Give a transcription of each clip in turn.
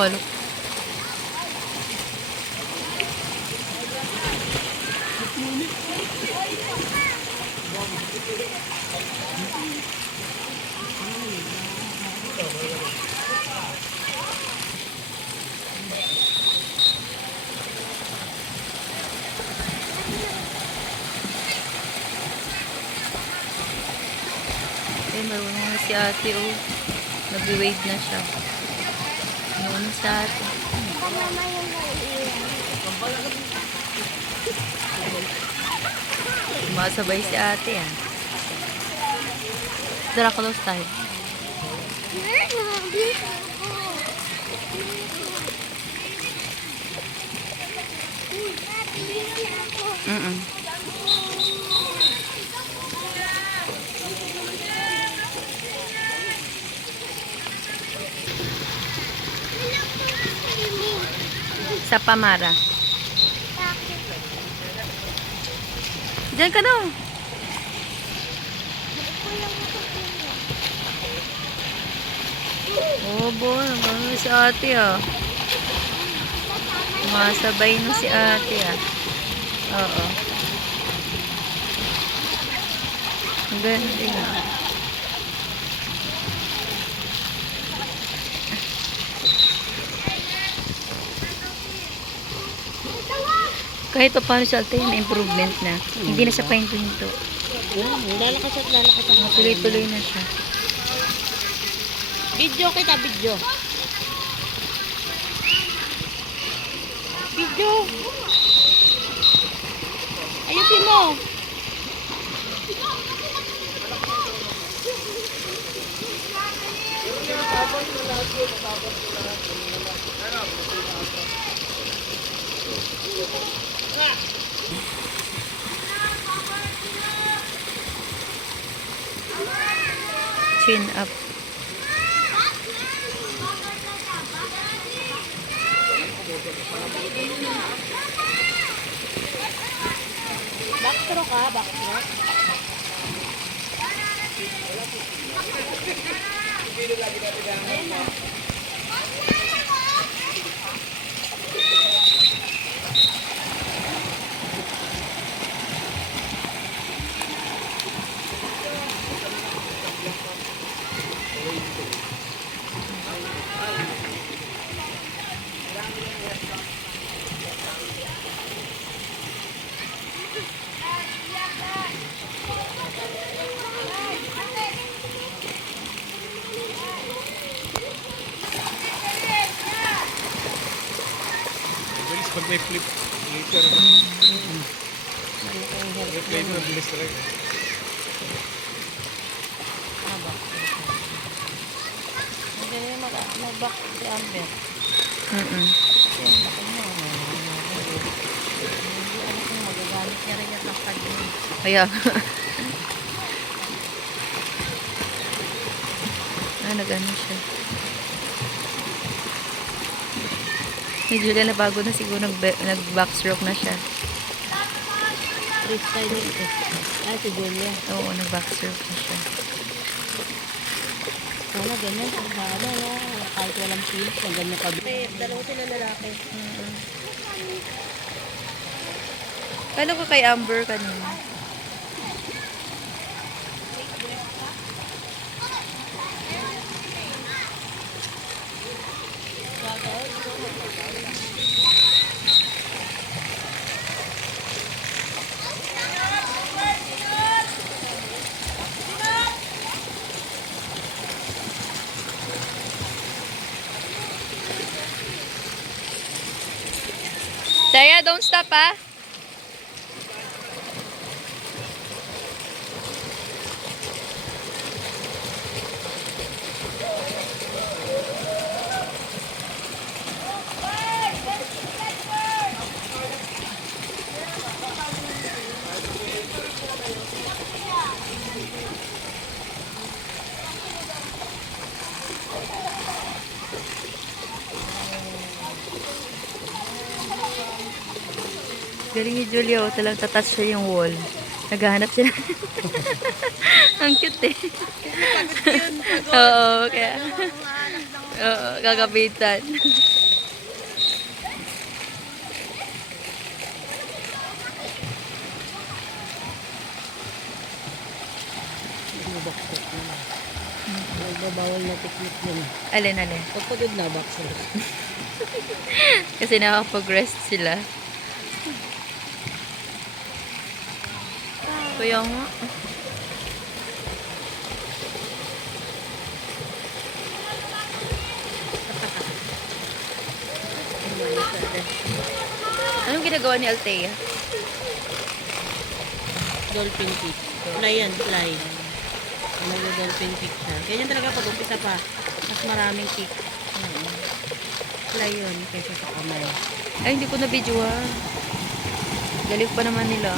Kala. Eh, marunong na si ate, oh. Nag-wade na siya. Marunong si ate. Mama yung Sumasabay si ate, ah. Tara, close tayo. Sa Pamara. Diyan ka daw. Oh, boy. Ano si ate, ah. Masabay na si ate, ah. Oo. Ang ganda, ah. Kahit pa paano siya ate, may improvement na. Hindi na siya pahinto-hinto. Lalakas at lalakas ang Tuloy-tuloy na siya. video kita, video. Video. Ayusin mo. Chin up. Backstroke ka, backstroke. Pag may flip, later. Replay mo, bilis talaga. Hindi mag-back si Amber. Yan, baka mo. Hindi alam kung magagamit niya rin yung tangkad mo. Kaya. Nag-ano siya. Si Julia nabago na siguro nag-backstroke na siya. Freestyle ito. Ah, si Julia. Oo, nag-backstroke na siya. Sana ganyan. Sana na. Kahit walang feels, na ganyan ka. Dalawa sila lalaki. Kala ko kay Amber kanina. Taya, don't stop, ah. Galing ni Julia, oh, talang tatouch siya yung wall. Naghahanap siya. Ang cute eh. Oo, kaya. Oo, kakapitan. Nabaksak na. Nagbabawal na technique yun. Alin. Pag pagod na, baksak. Kasi nakakapag-rest sila. Kaya nga. Anong ginagawa ni Althea? Dolphin kick. Fly yan, fly. Nag-dolphin kick siya. Ganyan talaga pag umpisa pa. Mas maraming kick. Fly yun kaysa sa kamay. Ay, hindi ko na-videoan. Galing pa naman nila.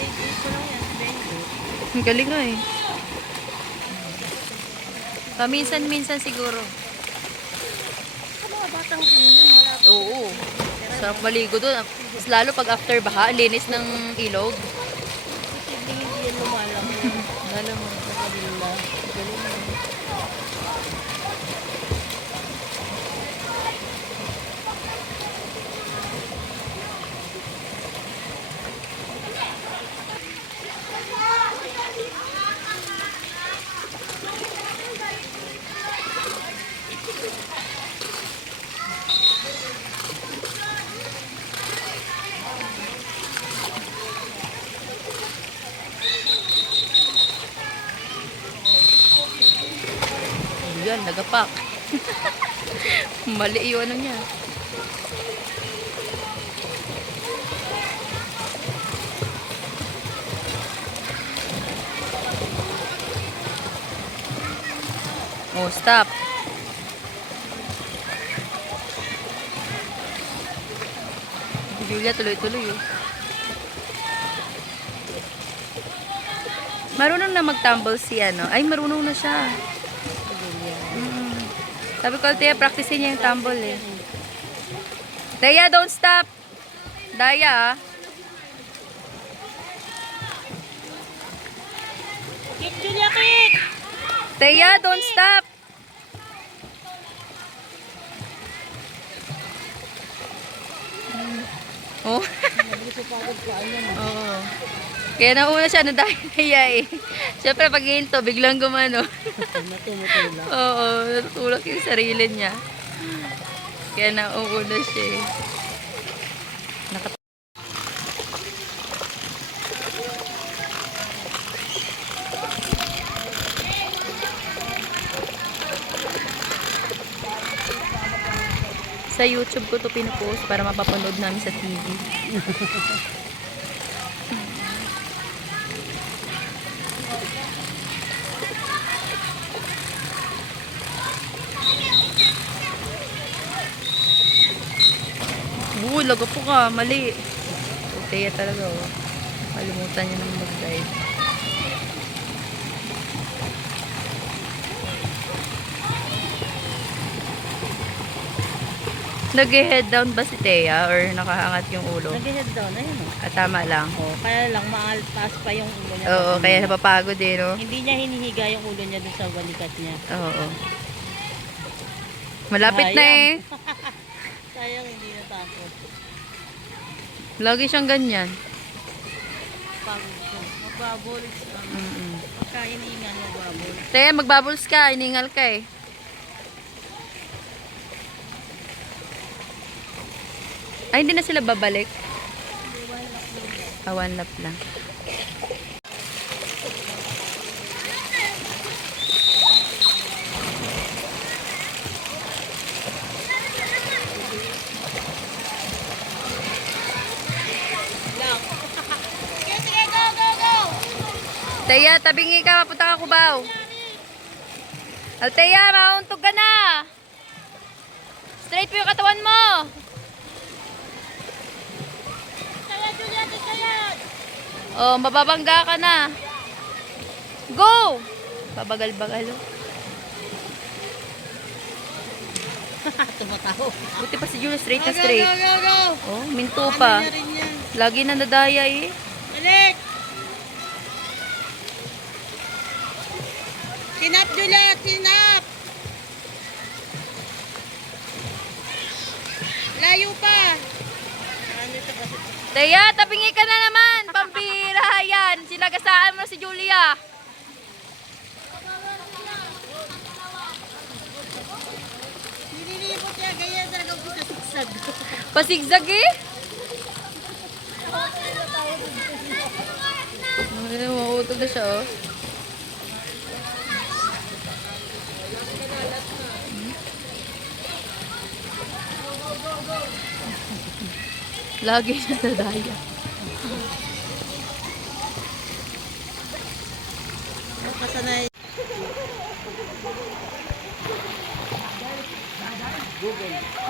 Ay, gusto lang yan. Benjo. Ang galing nga eh. Paminsan-minsan siguro. Sa mga batang ganyan, malapit. Oo. Sarap maligo doon. Mas lalo pag after baha, linis ng ilog. Hindi yan lumalang. Alam mo. Sa kanila. Galing na. Yan, nagapak. Mali yung ano niya. Oh, stop. Si Julia tuloy-tuloy oh. Marunong na mag-tumble si ano. Ay, marunong na siya. Mm. Sabi ko, Tia, practicein niya yung tumble eh. Tia, don't stop. Daya ah. Kick, Julia, kick! Tia, don't stop. Oh. Mabilis sa pagod ka. Ano? Oo. Kaya nauna siya, nadaya eh. Siyempre pag hinto, biglang gumano. Tumutulak. Oo, natutulak yung sarili niya. Kaya nauuna siya eh. Sa YouTube ko to pinupost para mapapanood namin sa TV. Lago po ka. Mali. Kaya talaga, oh. Kalimutan niya ng mag-dive. Nag-head down ba si Thea? Or nakahangat yung ulo? Nag-head down. Ayun o. Tama lang. Oh, kaya lang taas pa yung ulo niya. Oo, kaya napapagod eh, no? Hindi niya hinihiga yung ulo niya dun sa balikat niya. Oo. Malapit na eh. Sayang hindi natapos. Lagi siyang ganyan. Pagod siya. Magbabulls. Pagka hiningan, magbabulls. Thea, magbubbles ka. Iningal ka eh. Ay, hindi na sila babalik. One lap lang. Sige, go! Thea, tabingi ka. Mapunta ka Cubao. Althea, mauntog ka na. Straight po yung katawan mo. Oh, mababangga ka na. Go! Babagal-bagal. Tumataho. Buti pa si Julia straight na straight. Go! Oh, minto pa. Ano niya rin yan? Lagi na nadaya eh. Balik! Sinap, Juliet! Sinap! Layo pa! Ano ito kasi? Teya, tabingi ka na naman. Pambira yan. Sinagasaan mo na si Julia. Nililipot niya, ganyan talaga pisasigsag. Pasigsag eh. Ay, mauutog na siya oh. Lagi siya nadaya. Kasanay. Google.